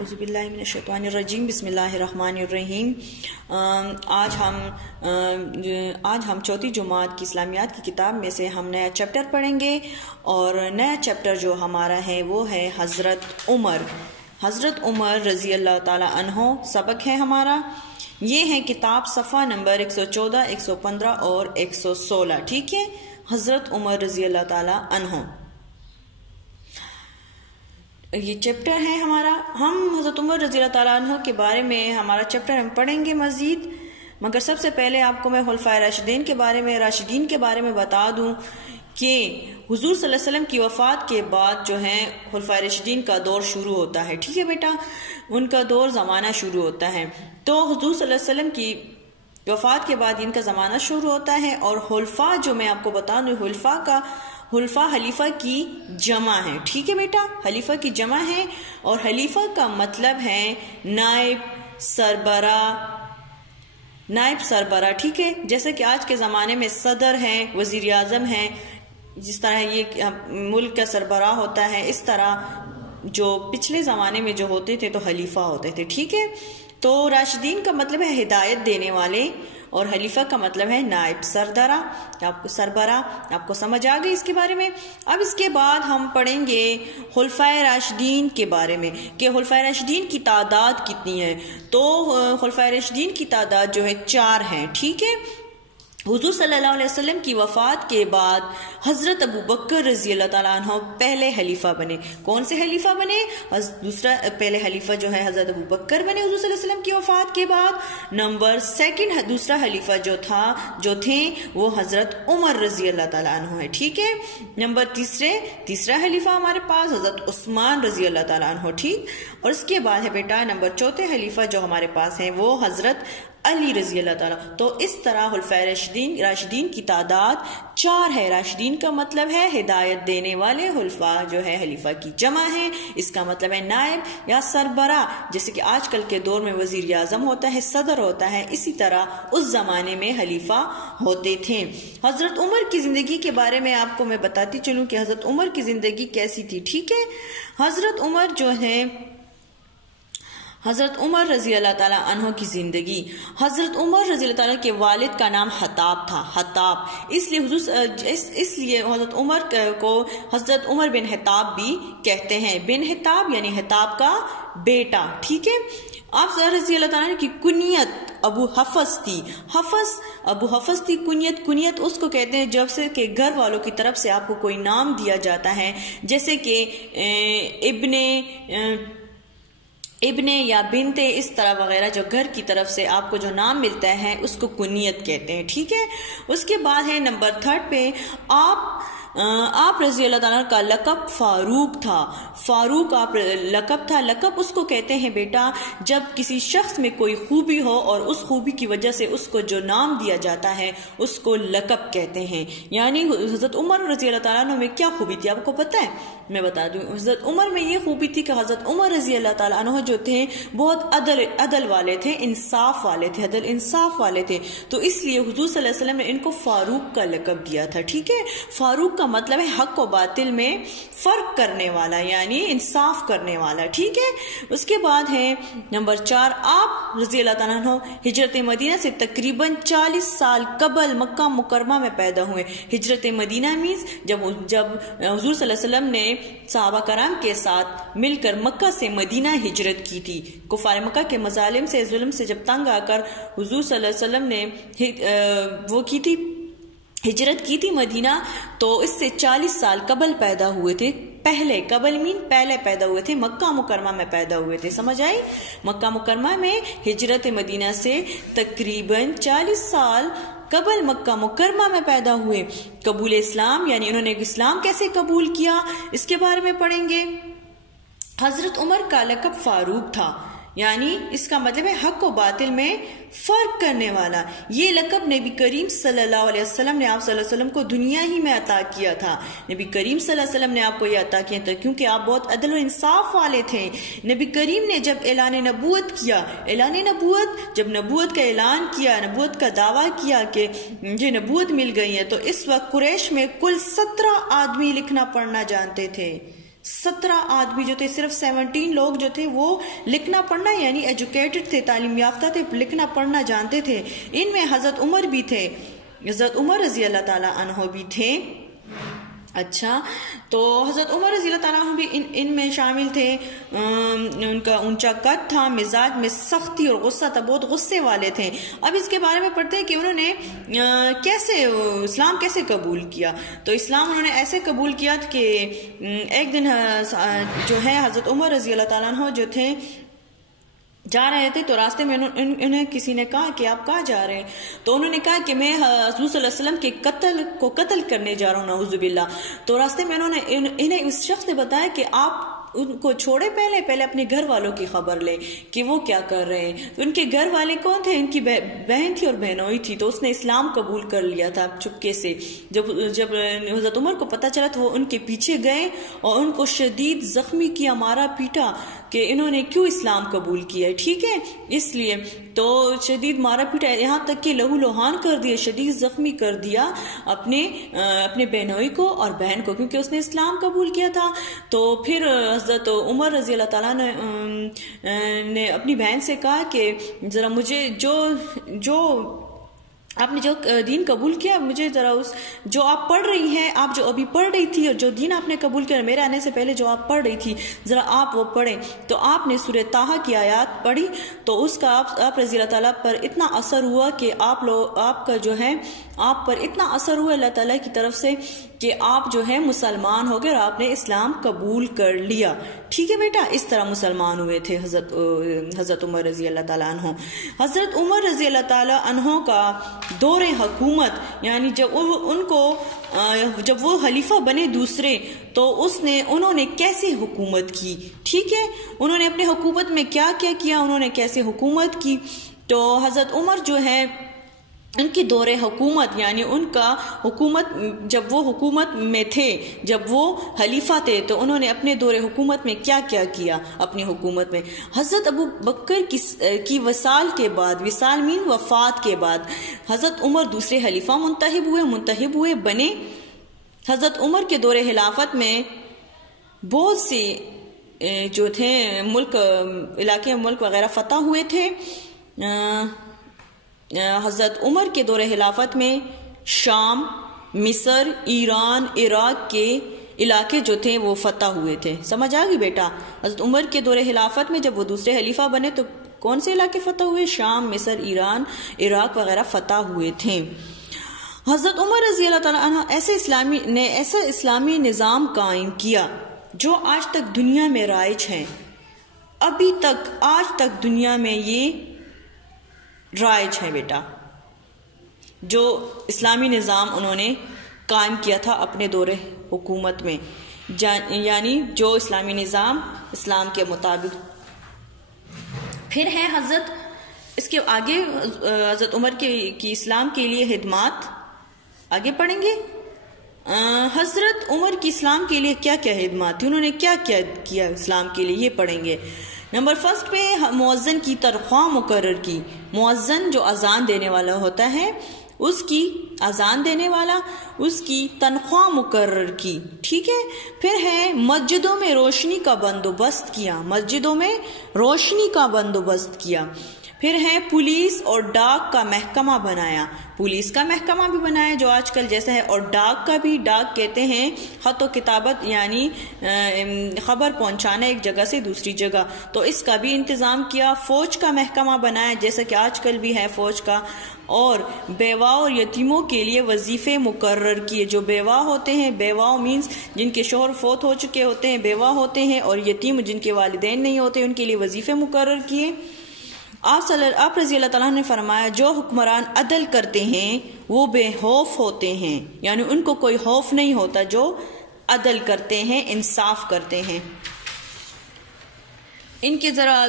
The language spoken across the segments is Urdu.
اعوذ باللہ من الشیطان الرجیم بسم اللہ الرحمن الرحیم۔ آج ہم چوتھی جماعت کی اسلامیات کی کتاب میں سے ہم نیا چیپٹر پڑھیں گے، اور نیا چیپٹر جو ہمارا ہے وہ ہے حضرت عمر رضی اللہ تعالی عنہ سبق ہے ہمارا۔ یہ ہے کتاب صفحہ نمبر 114، 115 اور 116، ٹھیک ہے۔ حضرت عمر رضی اللہ تعالی عنہ یہ چیپٹر ہے ہمارا۔ ہم حضرت عمر رضی اللہ تعالیٰ عنہ کے بارے میں ہمارا چیپٹر ہم پڑھیں گے مزید، مگر سب سے پہلے آپ کو میں خلفائے راشدین کے بارے میں بتا دوں کہ حضور صلی اللہ علیہ وسلم کی وفات کے بعد جو ہے خلفائے راشدین کا دور شروع ہوتا ہے، ٹھیک ہے بیٹا، ان کا دور زمانہ شروع ہوتا ہے۔ تو حضور صلی اللہ علیہ وسلم کی وفات کے بعد ان کا زمانہ شروع ہوتا ہے، اور خلفاء جو میں آپ کو بتا دوں، خلفاء حلیفہ کی جمع ہے، ٹھیک ہے بیٹا، حلیفہ کی جمع ہے، اور حلیفہ کا مطلب ہے نائب سربراہ، ٹھیک ہے۔ جیسے کہ آج کے زمانے میں صدر ہیں، وزیر اعظم ہیں، جس طرح یہ ملک کا سربراہ ہوتا ہے، اس طرح جو پچھلے زمانے میں جو ہوتے تھے تو حلیفہ ہوتے تھے، ٹھیک ہے۔ تو راشدین کا مطلب ہے ہدایت دینے والے، اور حلیفہ کا مطلب ہے نائب سربراہ۔ آپ کو سمجھ آ گئی اس کے بارے میں۔ اب اس کے بعد ہم پڑھیں گے خلفائے راشدین کے بارے میں کہ خلفائے راشدین کی تعداد کتنی ہے۔ تو خلفائے راشدین کی تعداد جو ہے 4 ہیں، ٹھیک ہے۔ حضور صلی اللہ علیہ وسلم کی وفات کے بعد حضرت ابو بکر رضی اللہ تعالیٰ عنہ پہلے حلیفہ بنے۔ کون سے حلیفہ بنے؟ پہلے حلیفہ جو ہے حضرت ابو بکر بنے حضور صلی اللہ علیہ وسلم کی وفات کے بعد۔ نمبر 2 دوسرا حلیفہ جو تھے وہ حضرت عمر رضی اللہ تعالیٰ عنہ ہے، ٹھیک ہے۔ نمبر تیسرا حلیفہ ہمارے پاس حضرت عثمان رضی اللہ تعالیٰ عنہ، ٹھیک۔ اور اس کے بعد ہے بیٹا نمبر 4 حلیفہ جو ہمارے پاس ہیں وہ حضرت علی رضی اللہ تعالیٰ۔ تو اس طرح خلفائے راشدین کی تعداد 4 ہے۔ راشدین کا مطلب ہے ہدایت دینے والے، خلفاء جو ہے حلیفہ کی جمع ہے، اس کا مطلب ہے نائب یا سربراہ، جیسے کہ آج کل کے دور میں وزیر اعظم ہوتا ہے، صدر ہوتا ہے، اسی طرح اس زمانے میں حلیفہ ہوتے تھے۔ حضرت عمر کی زندگی کے بارے میں آپ کو میں بتاتی چلوں کہ حضرت عمر کی زندگی کیسی تھی، ٹھیک ہے۔ حضرت عمر رضی اللہ تعالیٰ عنہ کی زندگی۔ حضرت عمر رضی اللہ تعالیٰ کے والد کا نام حطاب تھا، اس لیے حضرت عمر کو حضرت عمر بن حطاب بھی کہتے ہیں۔ بن حطاب یعنی حطاب کا بیٹا، ٹھیک ہے۔ آپ رضی اللہ تعالیٰ کی کنیت ابو حفص تھی۔ کنیت اس کو کہتے ہیں جب سے کہ گھر والوں کی طرف سے آپ کو کوئی نام دیا جاتا ہے، جیسے کہ ابن یا بنتے، اس طرح وغیرہ، جو گھر کی طرف سے آپ کو جو نام ملتا ہے اس کو کنیت کہتے ہیں، ٹھیک ہے۔ اس کے بعد ہے نمبر 3 پہ آپ رضی اللہ تعالیٰ کا لقب فاروق تھا۔ آپ لقب تھا۔ لقب اس کو کہتے ہیں بیٹا جب کسی شخص میں کوئی خوبی ہو اور اس خوبی کی وجہ سے اس کو جو نام دیا جاتا ہے اس کو لقب کہتے ہیں۔ یعنی حضرت عمر رضی اللہ تعالیٰ عنہ میں کیا خوبی تھی آپ کو پتہ ہے؟ میں بتا دوں، حضرت عمر میں یہ خوبی تھی کہ حضرت عمر رضی اللہ تعالیٰ عنہ جو تھے بہت عدل والے تھے، انصاف والے تھے، تو اس لیے حضور صلی اللہ علیہ وسلم نے ان کو فاروق کا لقب دیا تھا، ٹھیک ہے۔ فاروق کا مطلب ہے حق و باطل میں فرق کرنے والا، یعنی انصاف کرنے والا، ٹھیک ہے۔ اس کے بعد ہے نمبر 4 آپ رضی اللہ تعالیٰ عنہ ہجرت مدینہ سے تقریباً 40 سال قبل مکہ مکرمہ میں پیدا ہوئے۔ ہجرت مدینہ مینز جب حضور صلی اللہ علیہ وسلم نے صحابہ کرام کے ساتھ مل کر مکہ سے مدینہ ہجرت کی تھی، کفار مکہ کے مظالم سے، ظلم سے جب تنگ آ کر حضور صلی اللہ علیہ وسلم نے ہجرت کی تھی مدینہ، تو اس سے 40 سال قبل پیدا ہوئے تھے۔ پہلے پیدا ہوئے تھے، مکہ مکرمہ میں پیدا ہوئے تھے، سمجھ آئی؟ مکہ مکرمہ میں ہجرت مدینہ سے تقریباً 40 سال قبل مکہ مکرمہ میں پیدا ہوئے۔ قبول اسلام یعنی انہوں نے اسلام کیسے قبول کیا، اس کے بارے میں پڑھیں گے۔ حضرت عمر کا لقب فاروق تھا، یعنی اس کا مطلب ہے حق و باطل میں فرق کرنے والا۔ یہ لقب نبی کریم صلی اللہ علیہ وسلم نے آپ صلی اللہ علیہ وسلم کو دنیا ہی میں عطا کیا تھا۔ نبی کریم صلی اللہ علیہ وسلم نے آپ کو یہ عطا کیا تھا کیونکہ آپ بہت عدل و انصاف والے تھے۔ نبی کریم نے جب اعلان نبوت جب نبوت کا اعلان کیا، نبوت کا دعویٰ کیا کہ مجھے نبوت مل گئی ہے، تو اس وقت قریش میں کل 17 آدمی لکھنا پڑھنا جانتے تھے۔ 17 آدمی جو تھے، صرف 17 لوگ جو تھے وہ لکھنا پڑھنا یعنی ایجوکیٹڈ تھے، تعلیم یافتہ تھے، لکھنا پڑھنا جانتے تھے. ان میں حضرت عمر بھی تھے، حضرت عمر رضی اللہ تعالیٰ عنہ بھی تھے. اچھا، تو حضرت عمر رضی اللہ تعالیٰ عنہ بھی ان میں شامل تھے. ان کا اونچا قد تھا، مزاج میں سختی اور غصہ تھا، بہت غصے والے تھے. اب اس کے بارے میں پڑھتے ہیں کہ انہوں نے کیسے اسلام کیسے قبول کیا. تو اسلام انہوں نے ایسے قبول کیا کہ ایک دن جو ہے حضرت عمر رضی اللہ تعالیٰ عنہ جو تھے جا رہے تھے، تو راستے میں انہیں کسی نے کہا کہ آپ کہاں جا رہے ہیں؟ تو انہوں نے کہا کہ میں حضور صلی اللہ علیہ وسلم کے قتل کرنے جا رہا ہوں، نعوذ باللہ. تو راستے میں انہیں اس شخص نے بتایا کہ آپ ان کو چھوڑے، پہلے اپنے گھر والوں کی خبر لیں کہ وہ کیا کر رہے ہیں. ان کے گھر والے کون تھے؟ ان کی بہن تھی اور بہنوئی تھی. تو اس نے اسلام قبول کر لیا تھا چپکے سے. جب حضرت عمر کو پتہ چلا تو وہ ان کے پیچھے گئے اور ان کو شدید زخمی کیا، مارا پیٹا کہ انہوں نے کیوں اسلام قبول کیا ہے. ٹھیک ہے، اس لیے تو شدید مارا پیٹا، یہاں تک کہ لہو لوہان کر دیا، شدید زخمی کر دیا اپنے بہنوئی کو اور بہن کو، کیونکہ اس نے اسلام قبول کیا تھا. تو پھر حضرت عمر رضی اللہ تعالیٰ نے اپنی بہن سے کہا کہ ذرا مجھے جو آپ نے جو دین قبول کیا، مجھے ذرا جو آپ پڑھ رہی ہیں، آپ جو ابھی پڑھ رہی تھی اور جو دین آپ نے قبول کیا میرے آنے سے پہلے جو آپ پڑھ رہی تھی، ذرا آپ وہ پڑھیں. تو آپ نے سورہ طٰہٰ کی آیات پڑھی تو اس کا آپ رضی اللہ تعالیٰ پر اتنا اثر ہوا کہ آپ پر اتنا اثر ہوا اللہ تعالیٰ کی طرف سے کہ آپ جو ہے مسلمان ہو گئے اور آپ نے اسلام قبول کر لیا. ٹھیک ہے بیٹا، اس طرح مسلمان ہوئے تھے حضرت عمر رضی اللہ تعالیٰ عنہ. حضرت عمر رضی اللہ تعالیٰ عنہ کا دور حکومت، یعنی جب وہ خلیفہ بنے دوسرے تو انہوں نے کیسے حکومت کی. ٹھیک ہے، انہوں نے اپنے حکومت میں کیا کیا، انہوں نے کیسے حکومت کی. تو حضرت عمر جو ہے ان کی دور حکومت یعنی ان کا حکومت، جب وہ حکومت میں تھے، جب وہ خلیفہ تھے، تو انہوں نے اپنے دور حکومت میں کیا کیا اپنی حکومت میں. حضرت ابو بکر کی وصال کے بعد، وصال مین وفات کے بعد، حضرت عمر دوسرے خلیفہ منتخب ہوئے بنے. حضرت عمر کے دور خلافت میں بہت سے جو تھے ملک وغیرہ فتح ہوئے تھے. حضرت عمر کے دور خلافت میں شام، مصر، ایران، عراق کے علاقے جو تھے وہ فتح ہوئے تھے. سمجھ آ گئی بیٹا؟ حضرت عمر کے دور خلافت میں جب وہ دوسرے خلیفہ بنے تو کون سے علاقے فتح ہوئے؟ شام، مصر، ایران، عراق وغیرہ فتح ہوئے تھے. حضرت عمر رضی اللہ تعالیٰ عنہ ایسا اسلامی نظام قائم کیا جو آج تک دنیا میں رائج ہے. ابھی تک آج تک دنیا میں یہ رائج ہے بیٹا، جو اسلامی نظام انہوں نے قائم کیا تھا اپنے دور حکومت میں، یعنی جو اسلامی نظام اسلام کے مطابق. پھر ہے اس کے آگے حضرت عمر کی اسلام کے لیے خدمات آگے پڑھیں گے. حضرت عمر کی اسلام کے لیے کیا کیا خدمات تھی، انہوں نے کیا کیا اسلام کے لیے، یہ پڑھیں گے. نمبر فرسٹ پہ مؤذن کی تنخواہ مقرر کی. مؤذن جو اذان دینے والا ہوتا ہے، اس کی اذان دینے والا، اس کی تنخواہ مقرر کی. ٹھیک ہے. پھر ہے مسجدوں میں روشنی کا بندوبست کیا. پھر ہے پولیس اور ڈاک کا محکمہ بنایا. پولیس کا محکمہ بھی بنایا جو آج کل جیسا ہے، اور ڈاک کا بھی. ڈاک کہتے ہیں خط و کتابت، یعنی خبر پہنچانا ایک جگہ سے دوسری جگہ، تو اس کا بھی انتظام کیا. فوج کا محکمہ بنایا جیسا کہ آج کل بھی ہے فوج کا. اور بیواؤں اور یتیموں کے لیے وظیفے مقرر کیے. جو بیواہ ہوتے ہیں، بیواؤں مینز جن کے شوہر فوت ہو چکے ہوتے ہیں، بیواہ ہوتے ہیں، اور یتیم جن کے والدین نہیں ہوتے، ان کے لیے وظیفے مقرر کیے. آپ رضی اللہ تعالیٰ نے فرمایا جو حکمران عدل کرتے ہیں وہ بے خوف ہوتے ہیں، یعنی ان کو کوئی خوف نہیں ہوتا جو عدل کرتے ہیں، انصاف کرتے ہیں. ان کے ذرا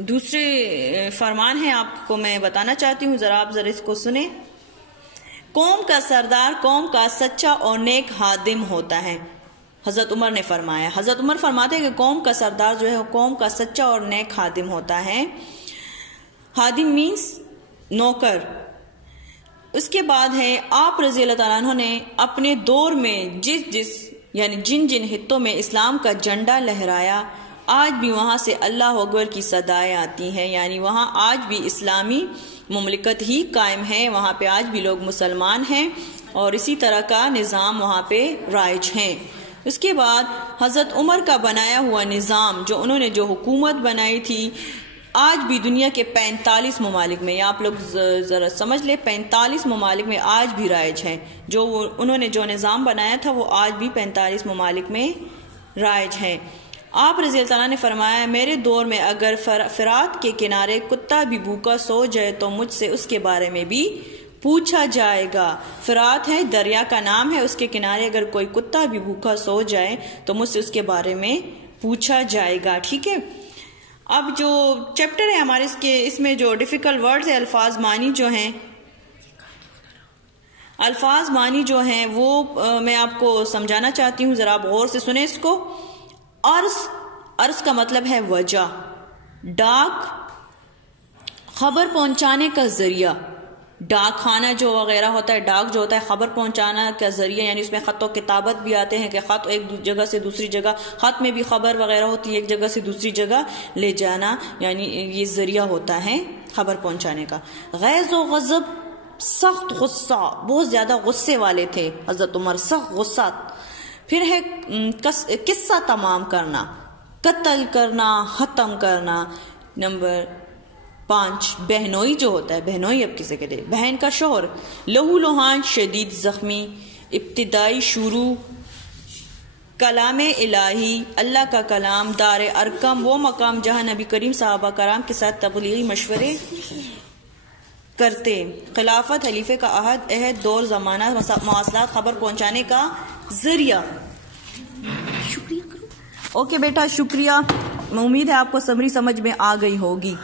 دوسرے فرمان ہیں، آپ کو میں بتانا چاہتی ہوں، ذرا اس کو سنیں. قوم کا سردار قوم کا سچا اور نیک خادم ہوتا ہے. حضرت عمر نے فرمایا، حضرت عمر فرماتے ہیں کہ قوم کا سردار جو ہے قوم کا سچا اور نیک خادم ہوتا ہے. خادم مینس نوکر. اس کے بعد ہے آپ رضی اللہ تعالیٰ عنہ نے اپنے دور میں جس یعنی جن جن خطوں میں اسلام کا جھنڈا لہرایا آج بھی وہاں سے اللہ اکبر کی صدائیں آتی ہیں، یعنی وہاں آج بھی اسلامی مملکت ہی قائم ہے، وہاں پہ آج بھی لوگ مسلمان ہیں اور اسی طرح کا نظام وہاں پہ رائج ہیں۔ اس کے بعد حضرت عمر کا بنایا ہوا نظام، جو انہوں نے جو حکومت بنائی تھی، آج بھی دنیا کے 45 ممالک میں، یا آپ لوگ ذرا سمجھ لیں 45 ممالک میں آج بھی رائج ہے، جو انہوں نے جو نظام بنایا تھا وہ آج بھی 45 ممالک میں رائج ہے۔ آپ رضی اللہ عنہ نے فرمایا میرے دور میں اگر فرات کے کنارے کتا بھی بھوکا سو جائے تو مجھ سے اس کے بارے میں بھی پوچھا جائے گا۔ فرات ہے، دریا کا نام ہے، اس کے کنارے اگر کوئی کتا بھی بھوکا سو جائے تو مجھ سے اس کے بارے میں پوچھا جائے گا، ٹھیک ہے۔ اب جو چیپٹر ہے ہمارے اس میں جو ڈیفیکلٹ ورڈز ہیں، الفاظ معنی جو ہیں وہ میں آپ کو سمجھانا چاہتی ہوں، ذرا آپ غور سے سنیں اس کو۔ عرض کا مطلب ہے وجہ، ڈاک خبر پہنچانے کا ذریعہ، ڈاک خانہ جو وغیرہ ہوتا ہے، ڈاک جو ہوتا ہے خبر پہنچانا کا ذریعہ، یعنی اس میں خط و کتابت بھی آتے ہیں کہ خط ایک جگہ سے دوسری جگہ، خط میں بھی خبر وغیرہ ہوتی ہے، ایک جگہ سے دوسری جگہ لے جانا، یعنی یہ ذریعہ ہوتا ہے خبر پہنچانے کا۔ غیظ و غضب، سخت غصہ، بہت زیادہ غصے والے تھے حضرت عمر، سخت غصہ۔ پھر ہے قصہ تمام کرنا، قتل کرنا، ختم کرنا۔ نمبر 5 بہنوئی جو ہوتا ہے، بہنوئی اب کسے کہتے ہیں، بہن کا شوہر، لہو لہان، شدید زخمی، ابتدائی شروع، کلام الہی، اللہ کا کلام، دار ارقم، وہ مقام جہاں نبی کریم صحابہ کرام کے ساتھ تبلیغی مشورے کرتے، خلافت، خلیفے کا عہد، دور زمانہ، مواصلات، خبر پہنچانے کا ذریعہ۔ اوکے بیٹا، شکریہ، امید ہے آپ کو سمری سمجھ میں آ گئی ہوگی۔